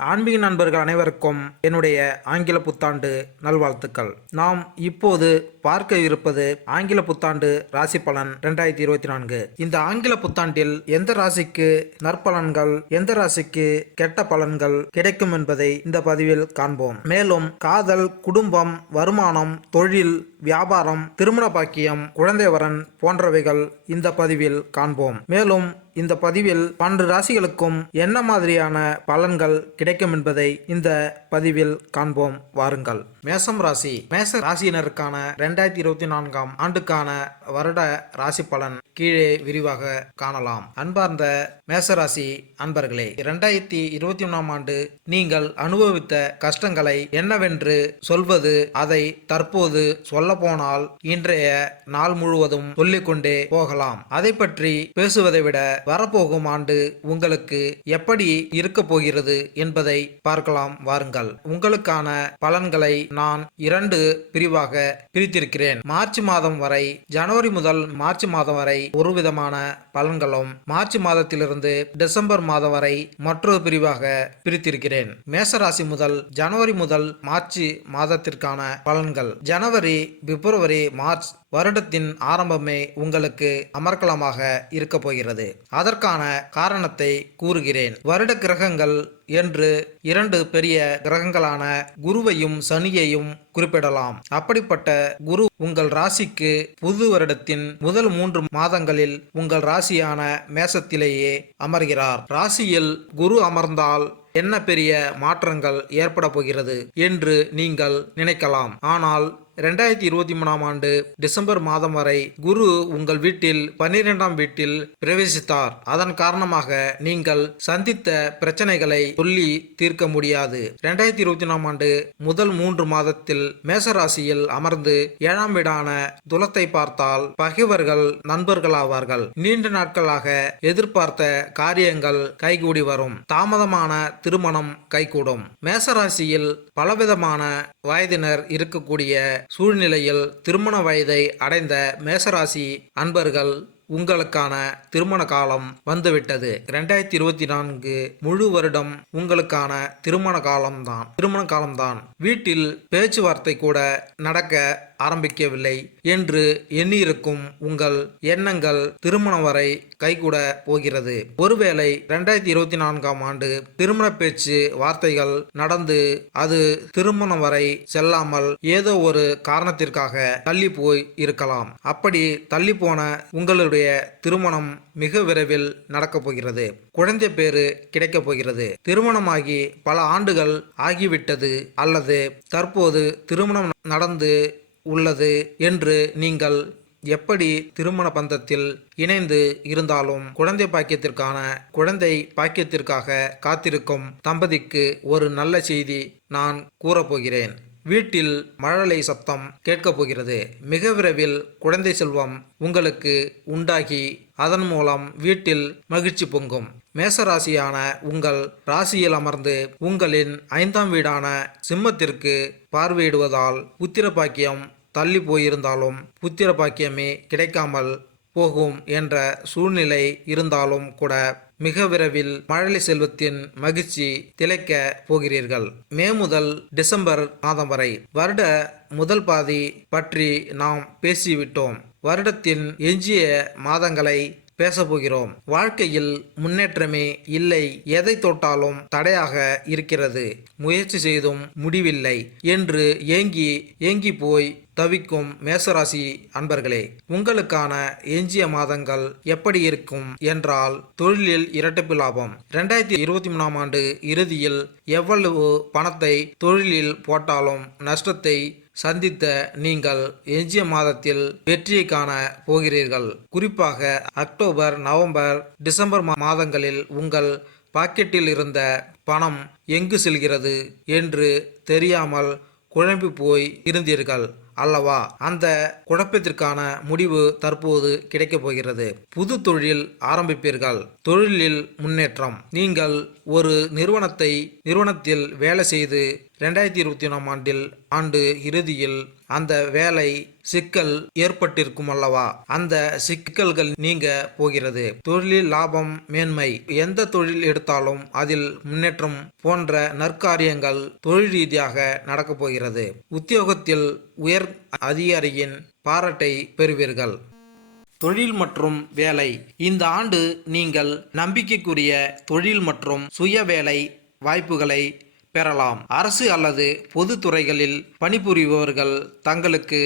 ஆன்மீக நண்பர்கள் அனைவருக்கும் என்னுடைய ஆங்கில புத்தாண்டு நல்வாழ்த்துக்கள். நாம் இப்போது பார்க்க இருப்பது ஆங்கில புத்தாண்டு ராசி பலன் 2024. இந்த ஆங்கில புத்தாண்டில் எந்த ராசிக்கு நற்பலன்கள், எந்த ராசிக்கு கெட்ட பலன்கள் கிடைக்கும் என்பதை இந்த பதிவில் காண்போம். மேலும் காதல், குடும்பம், வருமானம், தொழில், வியாபாரம், திருமண பாக்கியம், குழந்தை வரன் போன்றவைகள் இந்த பதிவில் காண்போம். மேலும் இந்த பதிவில் 12 ராசிகளுக்கும் என்ன மாதிரியான பலன்கள் கிடைக்கும் என்பதை இந்த பதிவில் காண்போம். வாருங்கள். மேசம் ராசி. மேச ராசியினருக்கான 2024 ஆண்டுக்கான வருட ராசி பலன் கீழே விரிவாக காணலாம். அன்பார்ந்த மேசராசி அன்பர்களே, 2023 ஆண்டு நீங்கள் அனுபவித்த கஷ்டங்களை என்னவென்று சொல்வது, அதை தற்போது சொல்ல போனால் இன்றைய நாள் முழுவதும் சொல்லிக்கொண்டே போகலாம். அதை பற்றி பேசுவதை விட வரப்போகும் ஆண்டு உங்களுக்கு எப்படி இருக்க போகிறது என்பதை பார்க்கலாம். வாருங்கள். உங்களுக்கான பலன்களை நான் 2 பிரிவாக பிரித்திருக்கிறேன். மார்ச் மாதம் வரை, ஜனவரி முதல் மார்ச் மாதம் வரை ஒரு விதமான பலன்களும், மார்ச் மாதத்திலிருந்து டிசம்பர் மாதம் வரை மற்றொரு பிரிவாக பிரித்திருக்கிறேன். மேசராசி முதல் ஜனவரி முதல் மார்ச் மாதத்திற்கான பலன்கள். ஜனவரி, பிப்ரவரி, மார்ச் வருடத்தின் ஆரம்பமே உங்களுக்கு அமர்க்கலமாக இருக்க போகிறது. அதற்கான காரணத்தை கூறுகிறேன். வருட கிரகங்கள் என்று 2 பெரிய கிரகங்களான குருவையும் சனியையும் குறிப்பிடலாம். அப்படிப்பட்ட குரு உங்கள் ராசிக்கு புது வருடத்தின் முதல் 3 மாதங்களில் உங்கள் ராசியான மேசத்திலேயே அமர்கிறார். ராசியில் குரு அமர்ந்தால் என்ன பெரிய மாற்றங்கள் ஏற்பட போகிறது என்று நீங்கள் நினைக்கலாம். ஆனால் 2023 ஆண்டு டிசம்பர் மாதம் வரை குரு உங்கள் வீட்டில் 12ஆம் வீட்டில் பிரவேசித்தார். அதன் காரணமாக நீங்கள் சந்தித்த பிரச்சனைகளை சொல்லி தீர்க்க முடியாது. 2024 ஆண்டு முதல் 3 மாதத்தில் மேசராசியில் அமர்ந்து 7ஆம் வீடான துலத்தை பார்த்தால் பகைவர்கள் நண்பர்களாவார்கள். நீண்ட நாட்களாக எதிர்பார்த்த காரியங்கள் கைகூடி வரும். தாமதமான திருமணம் கைகூடும். மேசராசியில் பலவிதமான வயதினர் இருக்கக்கூடிய சூழ்நிலையில் திருமண வயதை அடைந்த மேசராசி அன்பர்கள், உங்களுக்கான திருமண காலம் வந்துவிட்டது. 2024 முழு வருடம் உங்களுக்கான திருமண காலம்தான். வீட்டில் பேச்சுவார்த்தை கூட நடக்க ஆரம்பிக்கவில்லை என்று எண்ணியிருக்கும் உங்கள் எண்ணங்கள் திருமணம் வரை கைகூட போகிறது. ஒருவேளை 2024 ஆண்டு திருமண பேச்சு வார்த்தைகள் நடந்து அது திருமணம் வரை செல்லாமல் ஏதோ ஒரு காரணத்திற்காக தள்ளி போய் இருக்கலாம். அப்படி தள்ளி போன உங்களுடைய திருமணம் மிக விரைவில் நடக்கப் போகிறது. குழந்தை பேரு கிடைக்கப் போகிறது. திருமணமாகி பல ஆண்டுகள் ஆகிவிட்டது அல்லது தற்போது திருமணம் நடந்து உள்ளது என்று நீங்கள் எப்படி திருமண பந்தத்தில் இணைந்து இருந்தாலும் குழந்தை பாக்கியத்திற்காக காத்திருக்கும் தம்பதிக்கு ஒரு நல்ல செய்தி நான் கூறப்போகிறேன். வீட்டில் மழலை சத்தம் கேட்கப் போகிறது. மிக விரைவில் குழந்தை செல்வம் உங்களுக்கு உண்டாகி அதன் மூலம் வீட்டில் மகிழ்ச்சி பொங்கும். மேசராசியான உங்கள் ராசியில் அமர்ந்து உங்களின் 5ஆம் வீடான சிம்மத்திற்கு பார்வையிடுவதால் புத்திர பாக்கியம் தள்ளி போயிருந்தாலும் புத்திர பாக்கியமே கிடைக்காமல் போகும் என்ற சூழ்நிலை இருந்தாலும் கூட மிக விரைவில் மழலை செல்வத்தின் மகிழ்ச்சி திளைக்க போகிறீர்கள். மே முதல் டிசம்பர் மாதம் வரை வருட முதல் பாதி பற்றி நாம் பேசிவிட்டோம். வருடத்தின் எஞ்சிய மாதங்களை பேசப்போகிறோம். வாழ்க்கையில் முன்னேற்றமே இல்லை, எதை தொட்டாலும் தடையாக இருக்கிறது, முயற்சி செய்தும் முடிவில்லை என்று ஏங்கி போய் தவிக்கும் மேசராசி அன்பர்களே, உங்களுக்கான எஞ்சிய மாதங்கள் எப்படி இருக்கும் என்றால் தொழிலில் இரட்டிப்பு லாபம். 2023 ஆண்டு இறுதியில் எவ்வளவு பணத்தை தொழிலில் போட்டாலும் நஷ்டத்தை சந்தித்த நீங்கள் எஞ்சிய மாதத்தில் வெற்றியை காண போகிறீர்கள். குறிப்பாக அக்டோபர், நவம்பர், டிசம்பர் மாதங்களில் உங்கள் பாக்கெட்டில் இருந்த பணம் எங்கு செல்கிறது என்று தெரியாமல் குழம்பி போய் இருந்தீர்கள் அல்லவா? அந்த குழப்பத்திற்கான முடிவு தற்போது கிடைக்கப் போகிறது. புது தொழில் ஆரம்பிப்பீர்கள். தொழிலில் முன்னேற்றம். நீங்கள் ஒரு நிறுவனத்தில் வேலை செய்து 2024 ஆண்டு இறுதியில் அந்த வேலை சிக்கல் ஏற்பட்டிருக்கும் அல்லவா, அந்த சிக்கல்கள் நீங்க போகிறது. தொழிலில் லாபம், மேன்மை, எந்த தொழில் எடுத்தாலும் அதில் முன்னேற்றம் போன்ற நற்காரியங்கள் தொழில் ரீதியாக நடக்கப் போகிறது. உத்தியோகத்தில் உயர் அதிகாரியின் பாராட்டை பெறுவீர்கள். தொழில் மற்றும் வேலை. இந்த ஆண்டு நீங்கள் நம்பிக்கைக்குரிய தொழில் மற்றும் சுய வேலை வாய்ப்புகளை பெறலாம். அரசு அல்லது பொது துறைகளில் பணிபுரிபவர்கள் தங்களுக்கு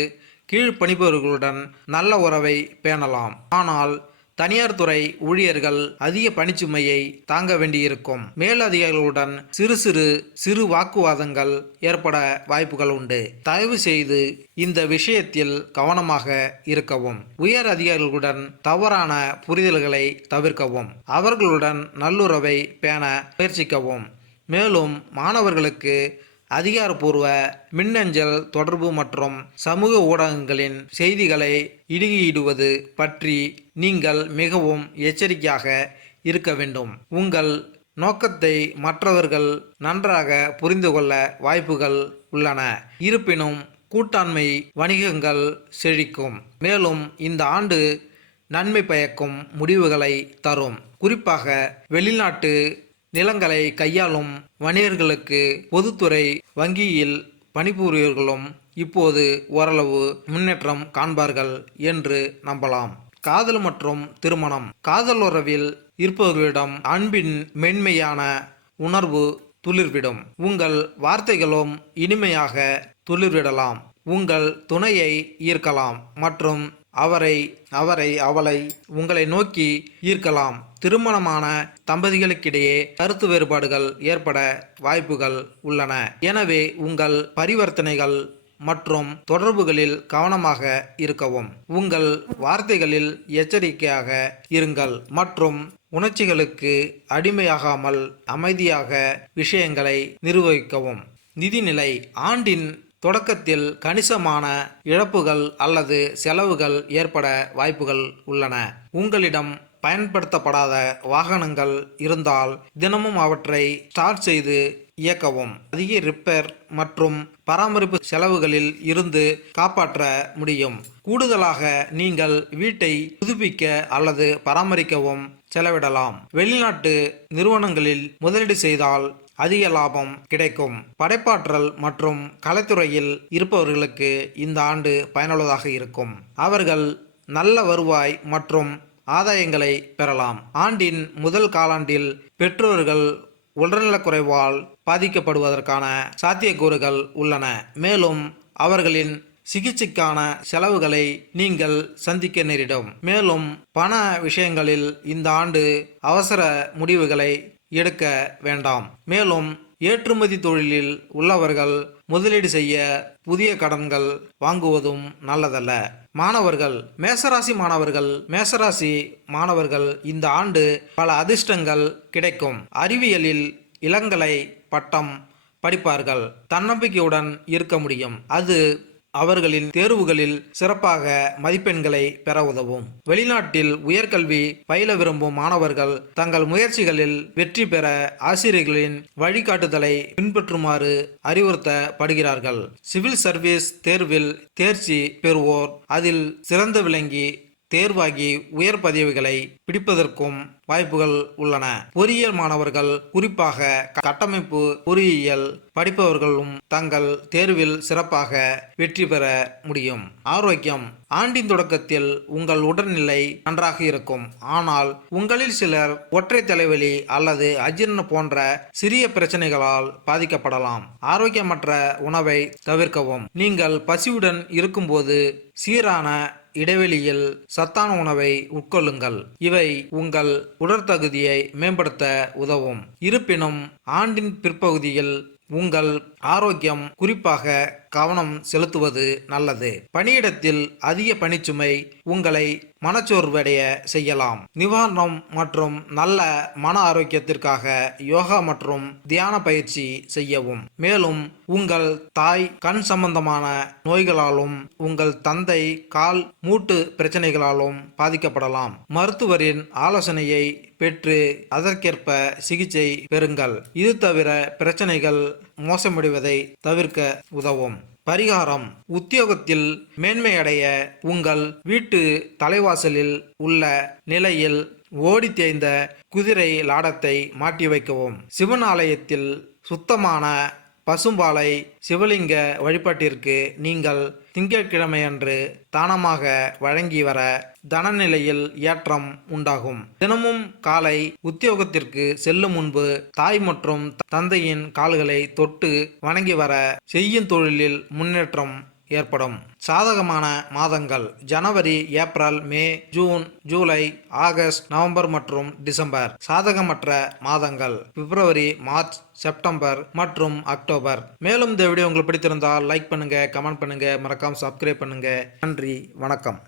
கீழ் பணிபுரிபவர்களுடன் நல்ல உறவை பேணலாம். ஆனால் தனியார் துறை ஊழியர்கள் அதிக பணிச்சுமையை தாங்க வேண்டியிருக்கும். மேலதிகாரிகளுடன் சிறு வாக்குவாதங்கள் ஏற்பட வாய்ப்புகள் உண்டு. தயவு செய்து இந்த விஷயத்தில் கவனமாக இருக்கவும். உயர் அதிகாரிகளுடன் தவறான புரிதல்களை தவிர்க்கவும். அவர்களுடன் நல்லுறவை பேண முயற்சிக்கவும். மேலும் மாணவர்களுக்கு அதிகாரப்பூர்வ மின்னஞ்சல் தொடர்பு மற்றும் சமூக ஊடகங்களின் செய்திகளை இடுகையிடுவது பற்றி நீங்கள் மிகவும் எச்சரிக்கையாக இருக்க வேண்டும். உங்கள் நோக்கத்தை மற்றவர்கள் நன்றாக புரிந்து கொள்ள வாய்ப்புகள் உள்ளன. இருப்பினும் கூட்டாண்மை வணிகங்கள் செழிக்கும். மேலும் இந்த ஆண்டு நன்மை பயக்கும் முடிவுகளை தரும். குறிப்பாக வெளிநாட்டு நிலங்களை கையாளும் வணிகர்களுக்கு பொதுத்துறை வங்கியில் பணிபுரியவர்களும் இப்போது ஓரளவு முன்னேற்றம் காண்பார்கள் என்று நம்பலாம். காதல் மற்றும் திருமணம். காதல் உறவில் இருப்பவர்களிடம் அன்பின் மென்மையான உணர்வு துளிர்விடும். உங்கள் வார்த்தைகளும் இனிமையாக துளிர்விடலாம். உங்கள் துணையை ஈர்க்கலாம் மற்றும் அவளை உங்களை நோக்கி ஈர்க்கலாம். திருமணமான தம்பதிகளுக்கிடையே கருத்து வேறுபாடுகள் ஏற்பட வாய்ப்புகள் உள்ளன. எனவே உங்கள் பரிவர்த்தனைகள் மற்றும் தொடர்புகளில் கவனமாக இருக்கவும். உங்கள் வார்த்தைகளில் எச்சரிக்கையாக இருங்கள் மற்றும் உணர்ச்சிகளுக்கு அடிமையாகாமல் அமைதியாக விஷயங்களை நிர்வகிக்கவும். நிதிநிலை. ஆண்டின் தொடக்கத்தில் கணிசமான இழப்புகள் அல்லது செலவுகள் ஏற்பட வாய்ப்புகள் உள்ளன. உங்களிடம் பயன்படுத்தப்படாத வாகனங்கள் இருந்தால் தினமும் அவற்றை ஸ்டார்ட் செய்து இயக்கவும். அதிக ரிப்பேர் மற்றும் பராமரிப்பு செலவுகளில் இருந்து காப்பாற்ற முடியும். கூடுதலாக நீங்கள் வீட்டை புதுப்பிக்க அல்லது பராமரிக்கவும் செலவிடலாம். வெளிநாட்டு நிறுவனங்களில் முதலீடு செய்தால் அதிக லாபம் கிடைக்கும். படைப்பாற்றல் மற்றும் கலைத்துறையில் இருப்பவர்களுக்கு இந்த ஆண்டு பயனுள்ளதாக இருக்கும். அவர்கள் நல்ல வருவாய் மற்றும் ஆதாயங்களை பெறலாம். ஆண்டின் முதல் காலாண்டில் பெற்றோர்கள் உடல்நலக்குறைவால் பாதிக்கப்படுவதற்கான சாத்தியக்கூறுகள் உள்ளன. மேலும் அவர்களின் சிகிச்சைக்கான செலவுகளை நீங்கள் சந்திக்க நேரிடும். மேலும் பண விஷயங்களில் இந்த ஆண்டு அவசர முடிவுகளை எடுக்க வேண்டாம். மேலும் ஏற்றுமதி தொழிலில் உள்ளவர்கள் முதலீடு செய்ய புதிய கடன்கள் வாங்குவதும் நல்லதல்ல. மாணவர்கள். மேசராசி மாணவர்கள் இந்த ஆண்டு பல அதிர்ஷ்டங்கள் கிடைக்கும். அறிவியலில் இளங்கலை பட்டம் படிப்பார்கள். தன்னம்பிக்கையுடன் இருக்க முடியும். அது அவர்களின் தேர்வுகளில் சிறப்பாக மதிப்பெண்களை பெற உதவும். வெளிநாட்டில் உயர்கல்வி பயில விரும்பும் மாணவர்கள் தங்கள் முயற்சிகளில் வெற்றி பெற ஆசிரியர்களின் வழிகாட்டுதலை பின்பற்றுமாறு அறிவுறுத்தப்படுகிறார்கள். சிவில் சர்வீஸ் தேர்வில் தேர்ச்சி பெறுவோர் அதில் சிறந்து விளங்கி தேர்வாகி உயர் பதவிகளை பிடிப்பதற்கும் வாய்ப்புகள் உள்ளன. பொறியியல் மாணவர்கள், குறிப்பாக கட்டமைப்பு பொறியியல் படிப்பவர்களும் தங்கள் தேர்வில் சிறப்பாக வெற்றி பெற முடியும். ஆரோக்கியம். ஆண்டின் தொடக்கத்தில் உங்கள் உடல்நிலை நன்றாக இருக்கும். ஆனால் உங்களில் சிலர் ஒற்றை தலைவலி அல்லது அஜீரண போன்ற சிறிய பிரச்சனைகளால் பாதிக்கப்படலாம். ஆரோக்கியமற்ற உணவை தவிர்க்கவும். நீங்கள் பசியுடன் இருக்கும்போது சீரான இடைவெளியில் சத்தான உணவை உட்கொள்ளுங்கள். இவை உங்கள் உடற்தகுதியை மேம்படுத்த உதவும். இருப்பினும் ஆண்டின் பிற்பகுதியில் உங்கள் ஆரோக்கியம் குறிப்பாக கவனம் செலுத்துவது நல்லது. பணியிடத்தில் அதிக பணிச்சுமை உங்களை மனச்சோர்வடைய செய்யலாம். நிவாரணம் மற்றும் நல்ல மன ஆரோக்கியத்திற்காக யோகா மற்றும் தியான பயிற்சி செய்யவும். மேலும் உங்கள் தாய் கண் சம்பந்தமான நோய்களாலும் உங்கள் தந்தை கால் மூட்டு பிரச்சனைகளாலும் பாதிக்கப்படலாம். மருத்துவரின் ஆலோசனையை பெற்று அதற்கேற்ப சிகிச்சை பெறுங்கள். இது தவிர பிரச்சனைகள் மோசமடைவதை தவிர்க்க உதவும். பரிகாரம்: உத்தியோகத்தில் மேன்மையடைய உங்கள் வீட்டு தலைவாசலில் உள்ள நிலையில் ஓடி தேய்ந்த குதிரை லாடத்தை மாட்டி வைக்கவும். சிவன் ஆலயத்தில் சுத்தமான பசும்பாலை சிவலிங்க வழிபாட்டிற்கு நீங்கள் திங்கட்கிழமையன்று தானமாக வழங்கி வர தனநிலையில் ஏற்றம் உண்டாகும். தினமும் காலை உத்தியோகத்திற்கு செல்லும் முன்பு தாய் மற்றும் தந்தையின் கால்களை தொட்டு வணங்கி வர செய்யும் தொழிலில் முன்னேற்றம் ஏற்படும். சாதகமான மாதங்கள்: ஜனவரி, ஏப்ரல், மே, ஜூன், ஜூலை, ஆகஸ்ட், நவம்பர் மற்றும் டிசம்பர். சாதகமற்ற மாதங்கள்: பிப்ரவரி, மார்ச், செப்டம்பர் மற்றும் அக்டோபர். மேலும் இந்த வீடியோ உங்களுக்கு பிடித்திருந்தால் லைக் பண்ணுங்க, கமெண்ட் பண்ணுங்க, மறக்காம சப்ஸ்கிரைப் பண்ணுங்க. நன்றி, வணக்கம்.